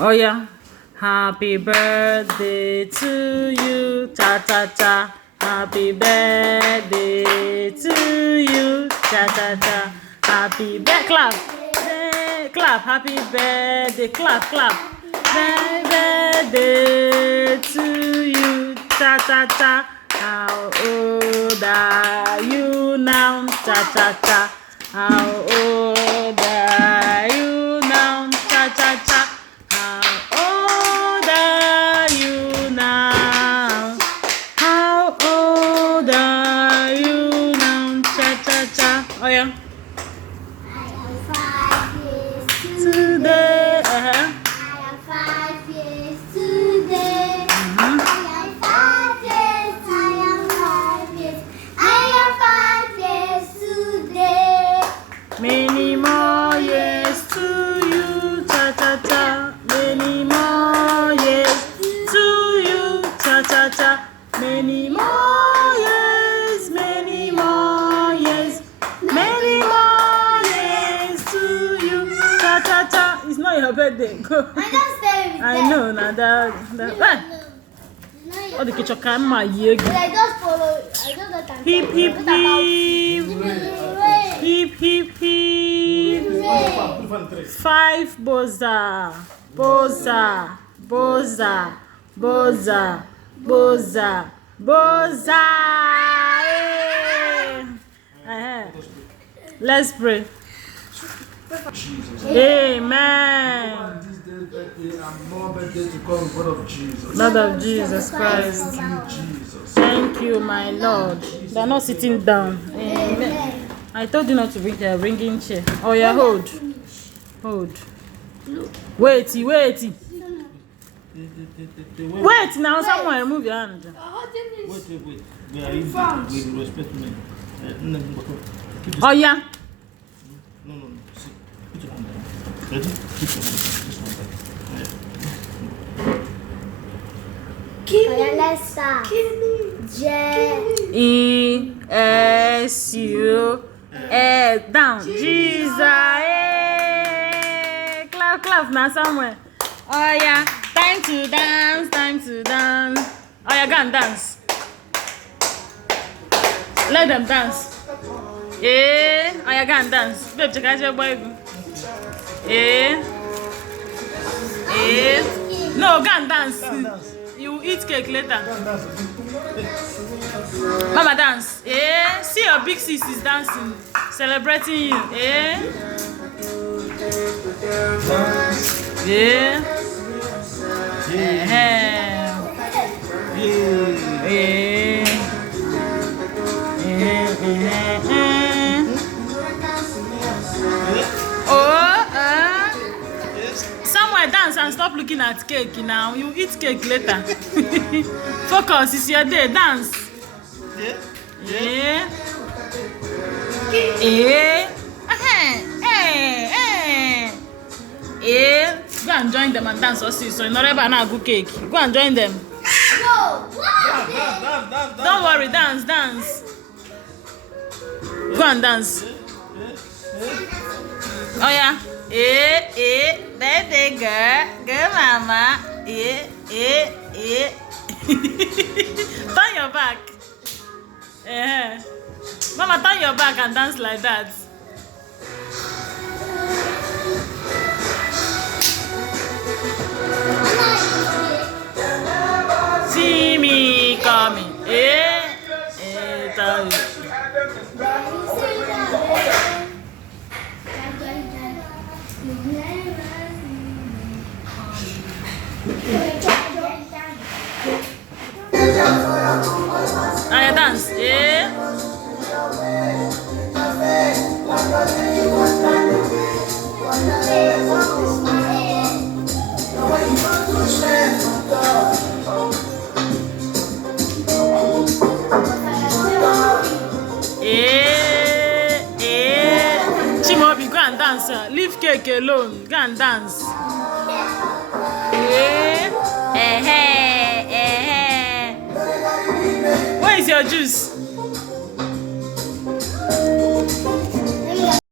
Oh yeah. Happy birthday to you, cha cha cha. Happy birthday to you, cha cha cha. Happy birthday, clap, clap. Happy birthday, clap, clap. Happy birthday to you, cha cha cha. How old are you now, cha cha cha? How old are you now, cha cha cha? How old are you now? How old are you now? Cha cha cha. Oh yeah. I am 5 years Today. I am 5 years today. I am 5 years. I am 5 years. I am 5 years today. Many more years to you, cha cha cha. Many more years to you, cha cha cha. Many more years, many more years, many more years to you, cha cha cha. It's not your birthday. Go. I don't stay with I them. know now that. Oh, the kitchen camera, yeah. But I just follow. I just don't understand. Hip hip What about hip, hip hip hip. 5 boza, boza, boza, boza, boza, boza. Let's pray. Amen. Lord of Jesus Christ. Thank you, my Lord. They're not sitting down. Amen. I told you not to bring a ringing chair. Oh yeah, hold. Hold. Wait. Wait now, someone remove your hand. Wait. Respect me. Oh yeah. No. See, put your hand down. Ready? Put your hand down. let's start. J E-S-U down. Jesus. Hey. Clap now somewhere. Oh yeah. Time to dance. Oh yeah, go and dance. Let them dance. Eh, oh yeah, go and dance. Babe, check out your boy. No, go and dance. You eat cake later. Mama dance. See your big sis is dancing, celebrating you. Somewhere dance and stop looking at cake now. You eat cake later. Focus, it's your day. Dance. Go and join them and dance also. So you know about good cake. Go and join them. No. Don't worry, dance. Go and dance. Oh yeah. Baby girl, mama. Turn your back. Mama, turn your back and dance like that. See me coming. Tell you. I dance. Chimobi, go and dance. Leave cake alone. Go and dance. Where is your juice?